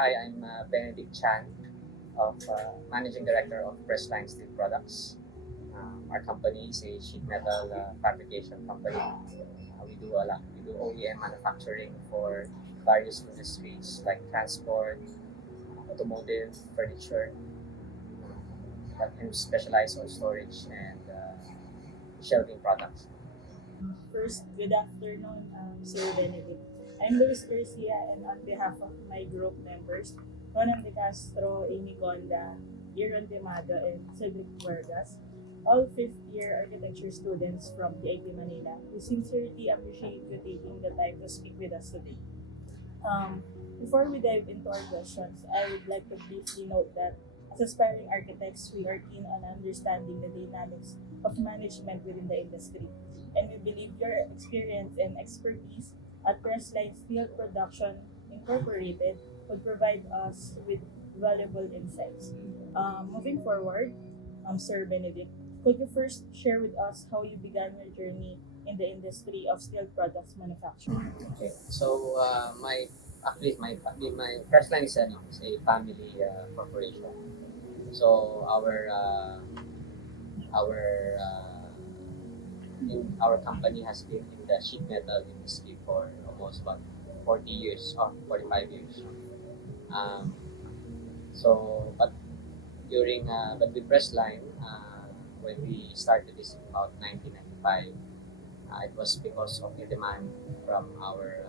Hi, I'm Benedict Chan, of Managing Director of Presline Steel Products. Our company is a sheet metal fabrication company. We do a lot. We do OEM manufacturing for various industries like transport, automotive, furniture, that can specialize on storage and shelving products. First, good afternoon, Sir Benedict. I'm Luis Garcia, and on behalf of my group members, Ronan Castro, Aimee, Gonda, Aeronne, Timado, and Cedrick Vargas, all fifth-year architecture students from the IT Manila, we sincerely appreciate you taking the time to speak with us today. Um, Before we dive into our questions, I would like to briefly note that as aspiring architects, we are keen on understanding the dynamics of management within the industry. And we believe your experience and expertise at Presline Steel Production Incorporated would provide us with valuable insights. Moving forward, Sir Benedict, could you first share with us how you began your journey in the industry of steel products manufacturing? Okay. So my first line is a family corporation. So our company has been in the sheet metal industry for almost about 40 years or 45 years. Um, so, but with Pressline, when we started this in about 1995, it was because of the demand from our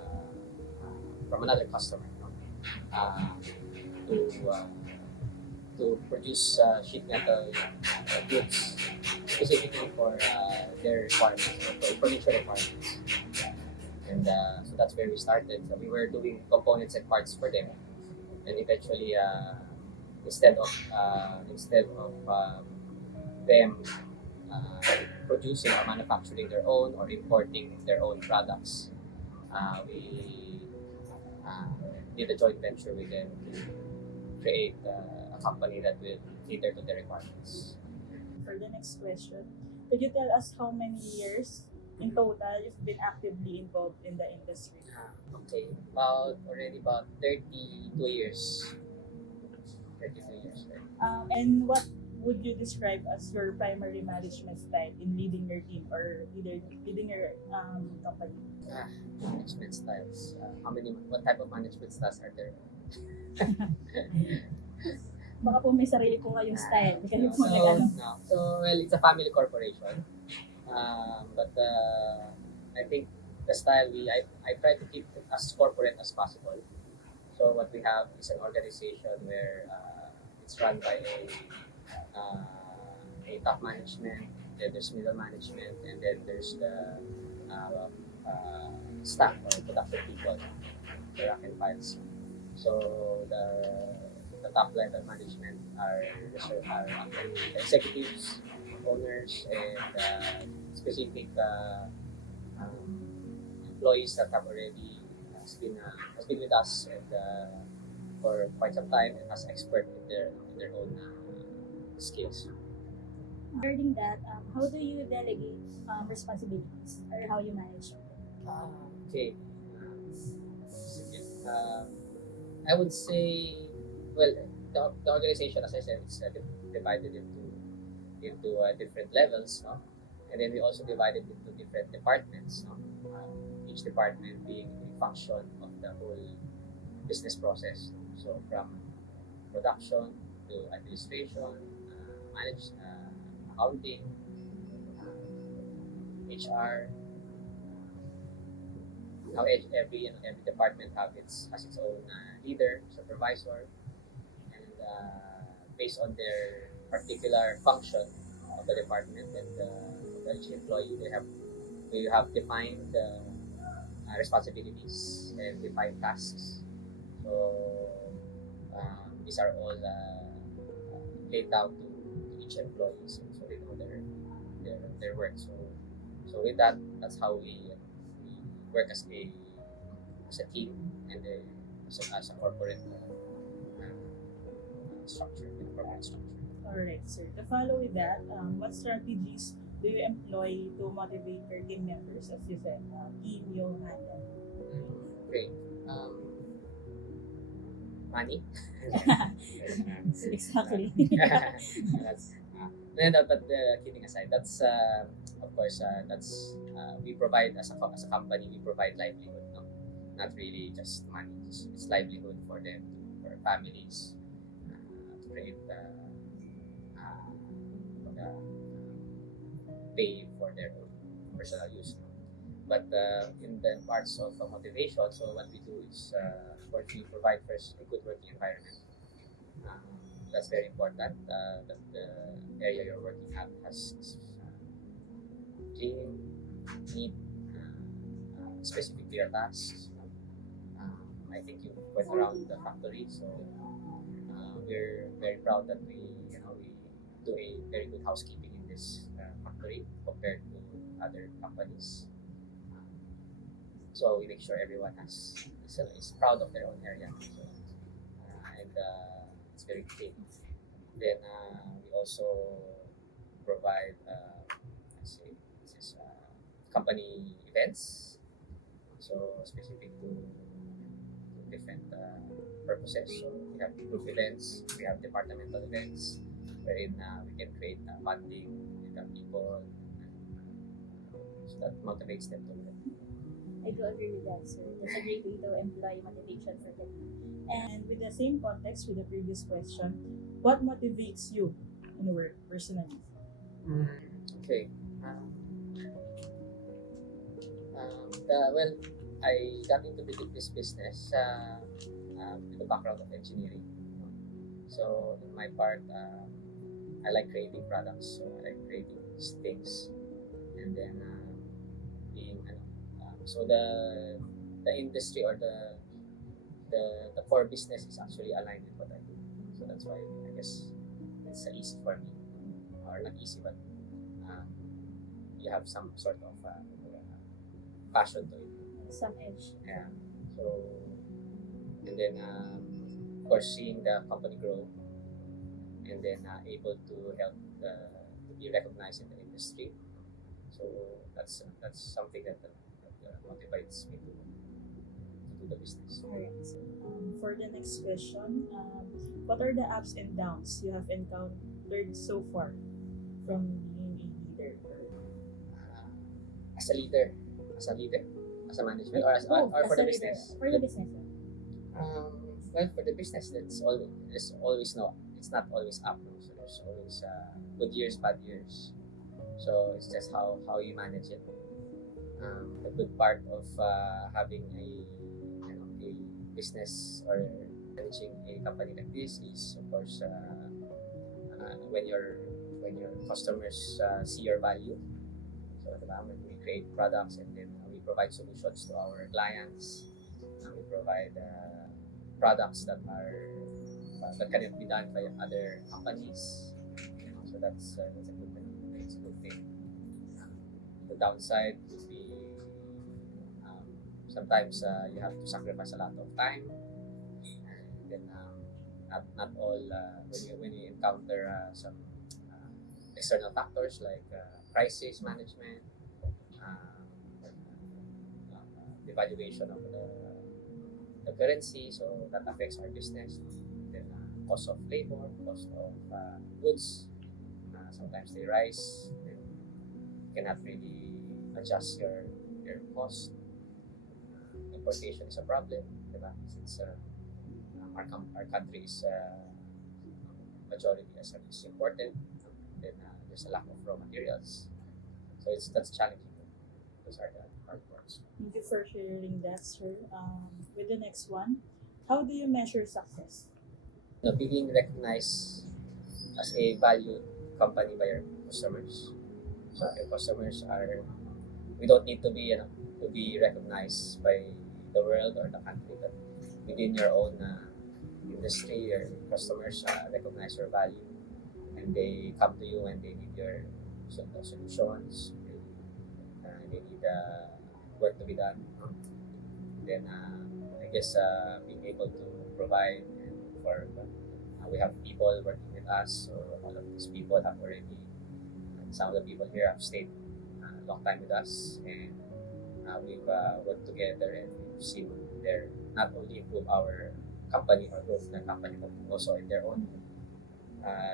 from another customer, uh, to uh, to produce sheet metal goods specifically for their requirements, for furniture requirements. And so that's where we started. So we were doing components and parts for them, and eventually, instead of them uh, producing or manufacturing their own or importing their own products, we uh, did a joint venture with them to create a company that will cater to their requirements. For the next question, could you tell us how many years in total you've been actively involved in the industry? Okay, about 32 years. 32 years, right? And what would you describe as your primary management style in leading your team or leading your company? Ah, management styles. What type of management styles are there? Baka po may sarili po kayong style. Kayo po So, nag-ano. no. So, well, it's a family corporation. But I think the style I try to keep it as corporate as possible. So what we have is an organization where it's run by uh, a top management, then there's middle management, and then there's the uh, staff or production people, the rack and files. So the top level management are actually executives, owners, and specific um, employees that have already has been with us and for quite some time and has expert in their own skills. Regarding that, how do you delegate responsibilities or how you manage them? Okay. Sige. I would say, well, the organization, as I said, it's divided into different levels, no? And then we also divided into different departments, no? Each department being a function of the whole business process. So from production to administration, accounting, HR. How every department has its own leader, supervisor, and based on their particular function of the department and each employee, we have defined responsibilities and defined tasks. So these are all laid out to each employee, so they know their work. So with that, that's how we work as a team and as a corporate structure, corporate structure. Alright, sir. To follow with that, what strategies do you employ to motivate your team members? As you said, team, you handle. Great. Um, money. Exactly. That's but kidding aside, that's of course that's we provide as a company, we provide livelihood, no? Not really just money. It's livelihood for them, for families, to create uh, pay for their own personal use. No? But in the parts of motivation, so what we do is, of course, we provide first a good working environment. Um, that's very important. That the area you're working at has clean, neat, specific clear tasks. I think you went around the factory, so we're very proud that we do a very good housekeeping in this factory compared to other companies. So we make sure everyone is proud of their own area, so, and it's very clean. Then we also provide, let's say, this is company events, so specific to different purposes. So we have group events, we have departmental events, wherein we can create bonding with the people, so that motivates them to work. I do agree with that, sir. That's a great way to employ motivation for the team. And with the same context with the previous question, what motivates you in work personally? Okay. Well, I got into this business with the background of engineering. So in my part, I like creating products. So I like creating these things, and then being so the industry or the core business is actually aligned with what I do. So that's why I guess it's easy for me, or not easy, but you have some sort of passion to it. Some edge. Yeah. So, and then of course seeing the company grow, and then able to help to be recognized in the industry. So that's something that motivates me to do the business. Alright. For the next question, what are the ups and downs you have encountered so far from being a leader? As a leader, as a management, or or for the business. For the business. Well, for the business, there's always no. It's not always up. No? So there's always good years, bad years. So it's just how you manage it. The good part of having a business or managing a company like this is, of course, when your customers see your value. So when we create products and then we provide solutions to our clients, we provide products that cannot be done by other companies. So that's a good thing. It's a good thing. The downside would be sometimes you have to sacrifice a lot of time, and then not all when you encounter some external factors like crisis management, devaluation of the currency, so that affects our business. Then cost of labor, cost of goods, sometimes they rise. Then you cannot really adjust your cost. Importation is a problem, diba? Since our country is majority as is imported, then there's a lack of raw materials, so that's challenging. Those are the hard parts. Thank you for sharing that, sir. With the next one, how do you measure success? Being recognized as a valued company by your customers. So if your customers are, we don't need to be to be recognized by the world or the country, but within your own industry, your customers recognize your value, and they come to you when they need your solutions. They need work to be done. Then I guess being able to provide for we have people working with us, so all of these people have already, some of the people here have stayed a long time with us, and we've worked together and we've seen their not only improve our company or growth ng company, but also in their own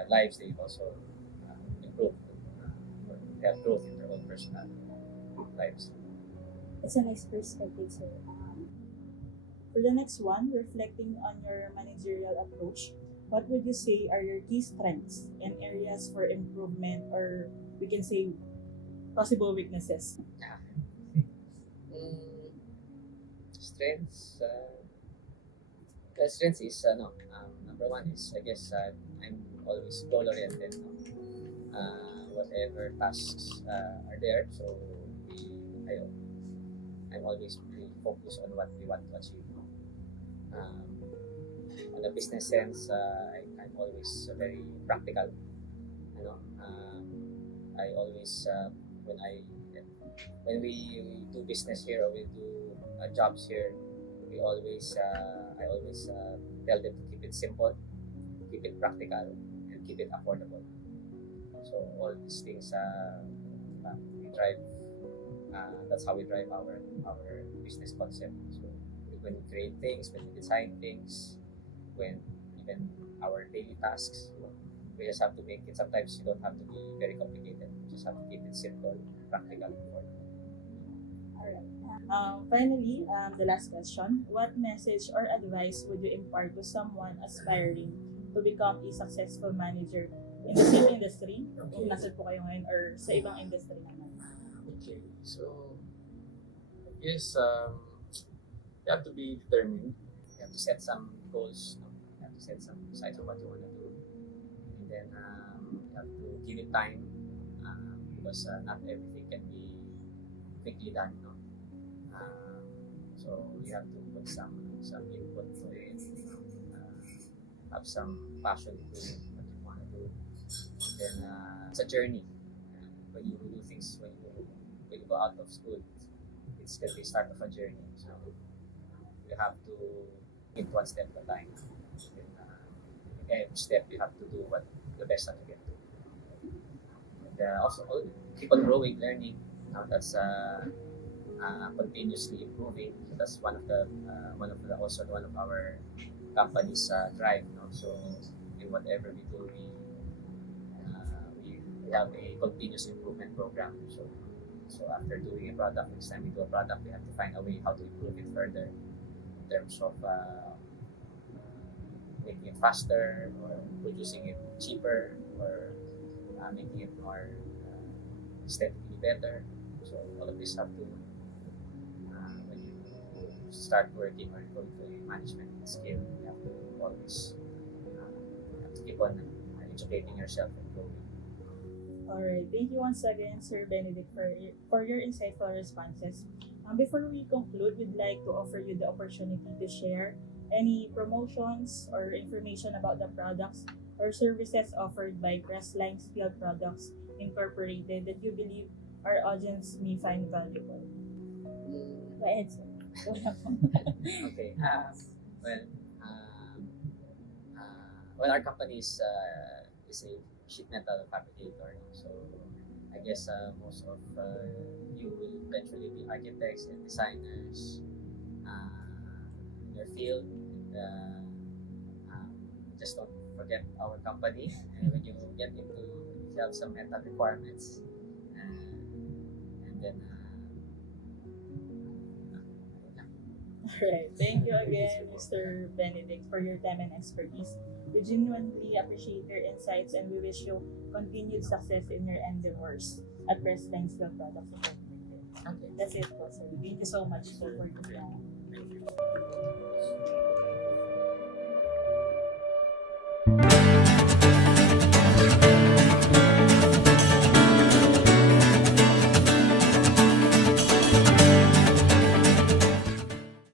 lives, they also improve, they have growth in their own personal lives. It's a nice perspective, sir. For the next one, reflecting on your managerial approach, what would you say are your key strengths and areas for improvement, or we can say possible weaknesses? Mm, strengths. Strengths is number one is, I guess, I'm always goal oriented. No? Whatever tasks are there, so I, I'm always really focused on what we want to achieve. No? On the business sense, I'm always very practical. You know, I always when we do business here or we do jobs here, we always I always tell them to keep it simple, keep it practical, and keep it affordable. So all these things we drive. That's how we drive our business concept. So when we create things, when we design things, when even our daily tasks, we just have to make it. Sometimes you don't have to be very complicated. You just have to keep it simple, practical, affordable. Finally, the last question. What message or advice would you impart to someone aspiring to become a successful manager in the same industry, kung nasa po kayo ngayon, or sa ibang industry naman? Okay, so I guess you have to be determined. You have to set some goals. No? You have to set some sides of what you want to do, and then you have to give it time because not everything can be quickly done. No? So you have to put some input to it. Have some passion to what you want to do. And then it's a journey. When you do things, when you go out of school, it's the start of a journey. So you have to take one step at a time. And, every step you have to do what the best that you can do. And also keep on growing, learning. That's continuously improving. So that's one of our company's drive. So in whatever we do, we have a continuous improvement program. So after doing a product, next time we do a product, we have to find a way how to improve it further in terms of making it faster or producing it cheaper or making it more aesthetically better. So all of this have to when you start working or go to a management skill, you have to always have to keep on educating yourself and growing. Alright, thank you once again, Sir Benedict, for your insightful responses. Before we conclude, we'd like to offer you the opportunity to share any promotions or information about the products or services offered by Presline Steel Products Incorporated that you believe our audience may find valuable. Go ahead, sir. Okay. Well, our company is a sheet metal fabricator. So I guess most of you will eventually be architects and designers in your field. And, just don't forget our company. And when you get into, if you have some metal requirements, and then. Alright, thank you again, Mr. Benedict, for your time and expertise. We genuinely appreciate your insights and we wish you continued success in your endeavors at Presline Steel Products Incorporated. Okay. That's it po, sir. Thank you so much for your time.